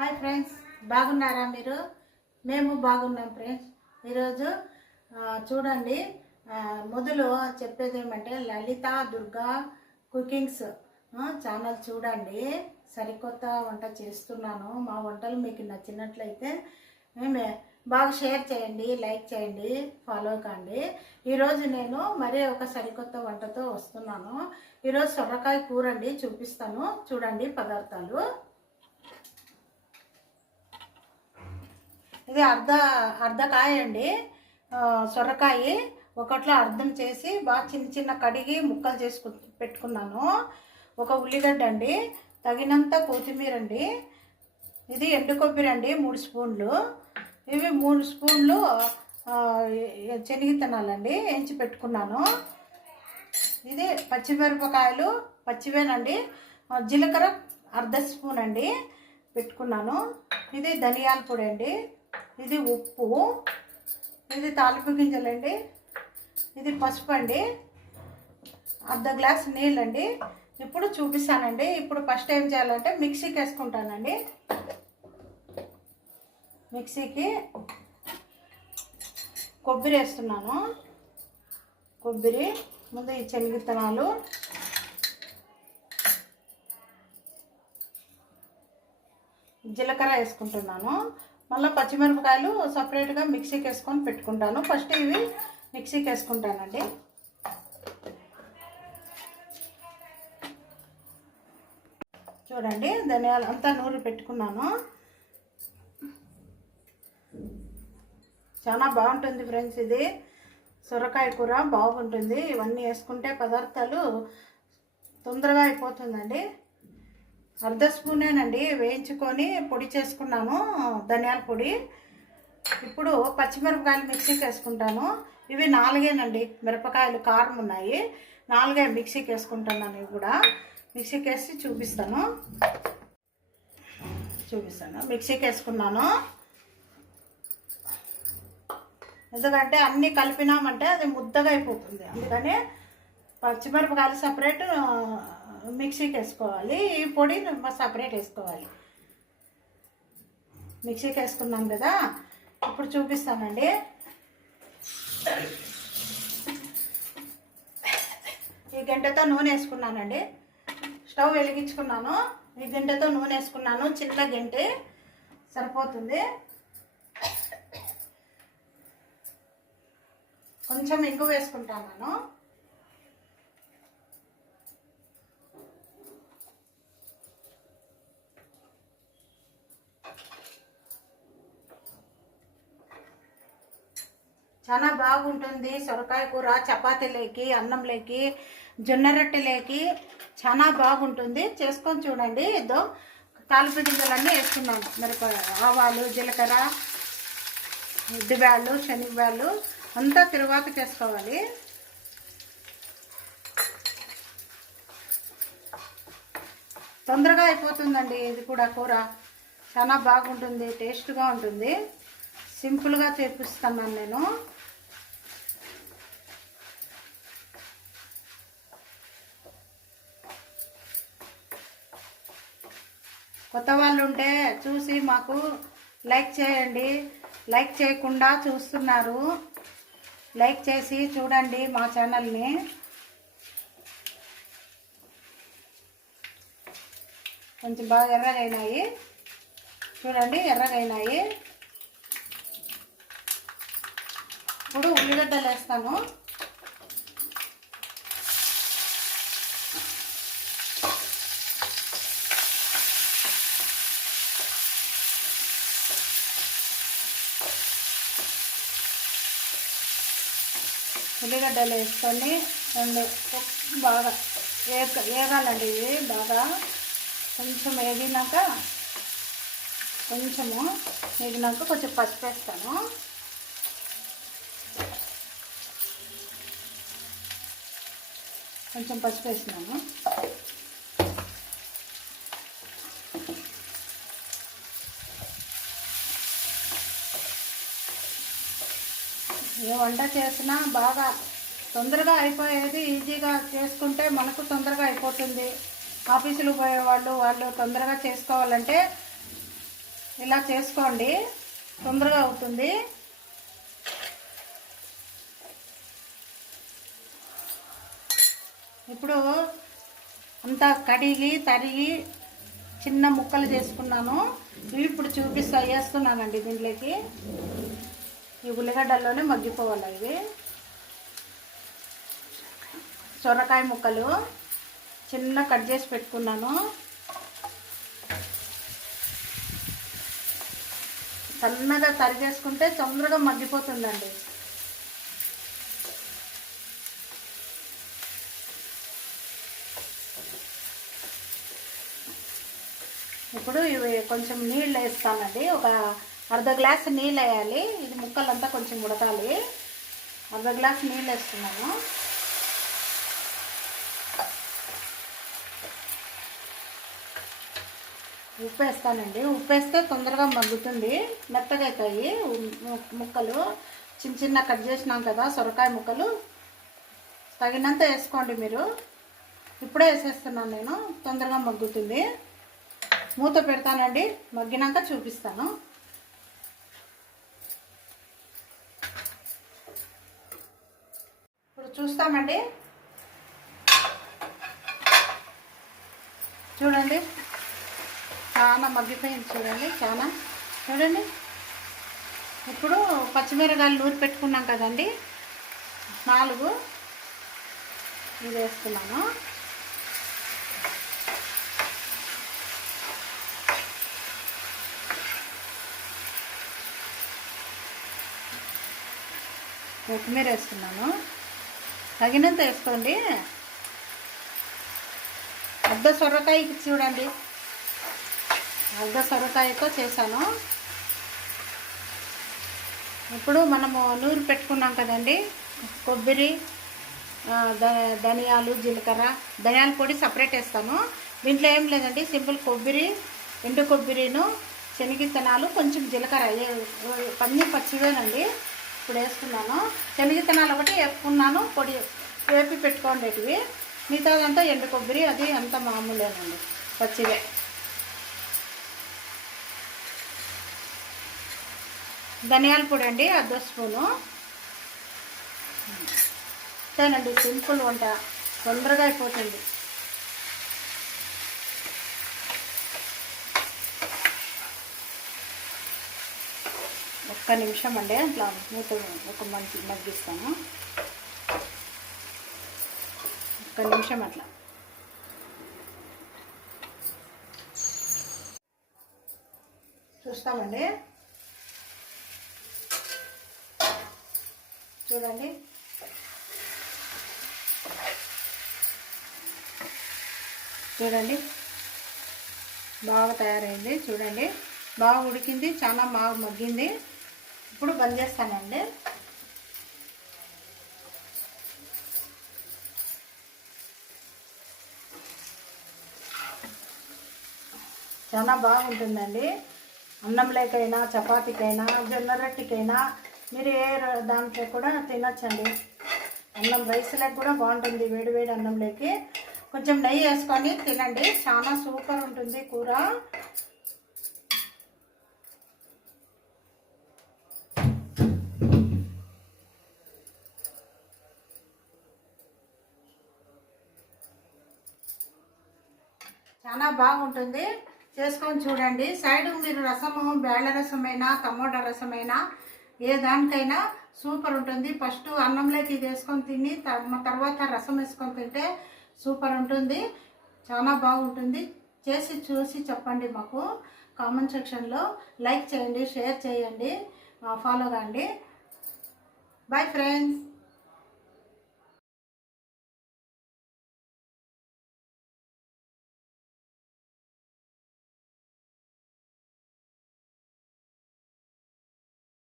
Hi friends, బాగున్నారా మీరు? మేము బాగున్నాం ఫ్రెండ్స్. ఈరోజు చూడండి, మొదలు చెప్పేది ఏమంటే లలిత దుర్గా కుకింగ్స్ ఛానల్ చూడండి. సరికొత్త వంట చేస్తున్నాను. మా వంటలు మీకు నచ్చినట్లయితే బాగా షేర్ చేయండి, లైక్ చేయండి, ఫాలో కండి. ఈరోజు నేను మరీ ఒక సరికొత్త వంటతో వస్తున్నాను. ఈరోజు సొరకాయ కూర అండి, చూపిస్తాను చూడండి పదార్థాలు. ఇది అర్ధకాయ అండి, సొరకాయ ఒకట్లో అర్థం చేసి బాగా చిన్న చిన్న కడిగి ముక్కలు చేసుకు పెట్టుకున్నాను. ఒక ఉల్లిగడ్డ అండి, తగినంత కొత్తిమీర అండి, ఇది ఎండు కొబ్బరి అండి 3 స్పూన్లు, ఇవి 3 స్పూన్లు శనగవిత్తనాలండి వేయించి పెట్టుకున్నాను. ఇది పచ్చిమిరపకాయలు పచ్చివేనండి, జీలకర్ర అర్ధ స్పూన్ అండి పెట్టుకున్నాను. ఇది ధనియాల పొడి అండి, ఇది ఉప్పు, ఇది తాలింపు గింజలండి, ఇది పసుపు అండి, అర్ధ గ్లాస్ నీళ్ళండి. ఇప్పుడు చూపిస్తానండి. ఇప్పుడు ఫస్ట్ ఏం చేయాలంటే మిక్సీకి వేసుకుంటానండి. మిక్సీకి కొబ్బరి వేస్తున్నాను. కొబ్బరి ముందు ఈ శనగిత్తనాలు, జీలకర్ర వేసుకుంటున్నాను. మళ్ళీ పచ్చిమిరపకాయలు సపరేట్గా మిక్సీకి వేసుకొని పెట్టుకుంటాను. ఫస్ట్ ఇవి మిక్సీకి వేసుకుంటానండి. చూడండి, ధనియాలు అంతా నూరి పెట్టుకున్నాను. చాలా బాగుంటుంది ఫ్రెండ్స్, ఇది సొరకాయ కూర బాగుంటుంది. ఇవన్నీ వేసుకుంటే పదార్థాలు తొందరగా అయిపోతుందండి. అర్ధ స్పూనేనండి వేయించుకొని పొడి చేసుకున్నాను ధనియాల పొడి. ఇప్పుడు పచ్చిమిరపకాయలు మిక్సీకి వేసుకుంటాను. ఇవి 4 మిరపకాయలు కారం ఉన్నాయి, 4 మిక్సీకి వేసుకుంటున్నాను. ఇవి కూడా మిక్సీకి వేసి చూపిస్తాను. మిక్సీకి వేసుకున్నాను. ఎందుకంటే అన్నీ కలిపినామంటే అది ముద్దగా అయిపోతుంది, అందుకని పచ్చిమిరపకాయలు సపరేట్ మిక్సీకి వేసుకోవాలి, ఈ పొడి సపరేట్ వేసుకోవాలి. మిక్సీకి వేసుకున్నాం కదా, ఇప్పుడు చూపిస్తానండి. ఈ గంటతో నూనె వేసుకున్నానండి. స్టవ్ వెలిగించుకున్నాను. ఈ గంటతో నూనె వేసుకున్నాను, చిన్న గంటె సరిపోతుంది. కొంచెం ఇంగు వేసుకుంటాను. చాలా బాగుంటుంది సొరకాయ కూర. చపాతీలోకి, అన్నంలోకి, జొన్న రొట్టెలోకి చాలా బాగుంటుంది. చేసుకొని చూడండి. ఏదో తాలింపు గింజలన్నీ వేసుకున్నాను. ఆవాలు, జీలకర్ర, ఉద్దిబ్యాళ్ళు, శనగబ్యాళ్ళు అంతా తరువాత చేసుకోవాలి. తొందరగా అయిపోతుందండి. ఇది కూడా కూర చాలా బాగుంటుంది, టేస్ట్గా ఉంటుంది. సింపుల్గా చేపిస్తున్నాను నేను. కొత్త వాళ్ళు ఉంటే చూసి మాకు లైక్ చేయండి. లైక్ చేయకుండా చూస్తున్నారు, లైక్ చేసి చూడండి మా ఛానల్ని. కొంచెం బాగా ఎర్రగైనాయి చూడండి, ఎర్రగైనాయి. ఇప్పుడు ఉల్లిగడ్డలు వేస్తాను. ఉల్లిగడ్డలు వేసుకొని బాగా వేగాలండి. ఇవి బాగా కొంచెం వేగినాక కొంచెం పసుపు వేస్తాను. కొంచెం పసుపు వేసినాను. ఏ వంట చేసినా బాగా తొందరగా అయిపోయేది, ఈజీగా చేసుకుంటే మనకు తొందరగా అయిపోతుంది. ఆఫీసులు పోయేవాళ్ళు తొందరగా చేసుకోవాలంటే ఇలా చేసుకోండి, తొందరగా అవుతుంది. ఇప్పుడు అంతా కడిగి తరిగి చిన్న ముక్కలు చేసుకున్నాను. ఇవి ఇప్పుడు వేస్తున్నానండి దీంట్లోకి. ఈ ఉల్లిగడ్డల్లోనే మగ్గిపోవాలి. ఇవి సొరకాయ ముక్కలు చిన్న కట్ చేసి పెట్టుకున్నాను. సన్నగా తరిగేసుకుంటే తొందరగా మగ్గిపోతుందండి. ఇప్పుడు ఇవి కొంచెం నీళ్ళు వేస్తానండి. ఒక అర్ధ గ్లాస్ నీళ్ళు వేయాలి. ఇది ముక్కలంతా కొంచెం ఉడకాలి. అర్ధ గ్లాస్ నీళ్ళు వేస్తున్నాను. ఉప్పు వేస్తానండి. ఉప్పు వేస్తే తొందరగా మగ్గుతుంది, మెత్తగా అవుతాయి ముక్కలు. చిన్న చిన్న కట్ చేసినాం కదా సొరకాయ ముక్కలు, తగినంత వేసుకోండి మీరు. ఇప్పుడే వేసేస్తున్నాను నేను, తొందరగా మగ్గుతుంది. మూత పెడతానండి, మగ్గినాక చూపిస్తాను. ఇప్పుడు చూస్తామండి. చూడండి చాలా మగ్గిపోయింది. చూడండి. ఇప్పుడు పచ్చిమిరకాయలు నూరి పెట్టుకున్నాం కదండి, 4 ఇది వేస్తున్నాను. కొత్తిమీర వేస్తున్నాను, తగినంత వేసుకోండి. అర్ధ సొరకాయకి చూడండి, అర్ధ సొరకాయతో చేశాను. ఇప్పుడు మనము నూరు పెట్టుకున్నాం కదండి కొబ్బరి, ధనియాలు, జీలకర్ర, ధనియాల పొడి సపరేట్ వేస్తాను. దీంట్లో ఏం లేదండి, సింపుల్ కొబ్బరి, ఎండు కొబ్బరిను, శనగిత్తనాలు, కొంచెం జీలకర్ర, అన్నీ పచ్చివేనండి. ఇప్పుడు వేస్తున్నాను. శనగిత్తనాలు ఒకటి వేపుకున్నాను, పొడి వేపి పెట్టుకోండి. మిగతాదంతా ఎండు కొబ్బరి, అది అంత మామూలేనండి, పచ్చివే. ధనియాల పొడి అండి అర్ధ స్పూను. అంతేనండి, సింపుల్ వంట, తొందరగా అయిపోతుంది. ఒక్క నిమిషం అండి, అట్లా మూత ఒక మంచి మగ్గిస్తాను. ఒక్క నిమిషం అట్లా. చూస్తామండి. చూడండి, బాగా తయారైంది. చూడండి, బాగా ఉడికింది, చాలా బాగా మగ్గింది. ఇప్పుడు బంద్ చేస్తానండి. చాలా బాగుంటుందండి. అన్నంలోకైనా, చపాతీకైనా, జొన్న రొట్టెకైనా, మీరు ఏ దాంట్లో కూడా తినచ్చండి. అన్నం రైస్లోకి కూడా బాగుంటుంది, వేడివేడి అన్నంలోకి. కొంచెం నెయ్యి వేసుకొని తినండి, చాలా సూపర్ ఉంటుంది కూర. చాలా బాగుంటుంది, చేసుకొని చూడండి. సైడ్ మీరు రసము, బేళ్ళ రసమైనా, టమోటా రసమైనా, ఏ దానికైనా సూపర్ ఉంటుంది. ఫస్ట్ అన్నంలోకి ఇది వేసుకొని తిని తర్వాత రసం వేసుకొని తింటే సూపర్ ఉంటుంది, చాలా బాగుంటుంది. చేసి చూసి చెప్పండి మాకు కామెంట్ సెక్షన్లో. లైక్ చేయండి, షేర్ చేయండి, ఫాలో కండి. Bye friends.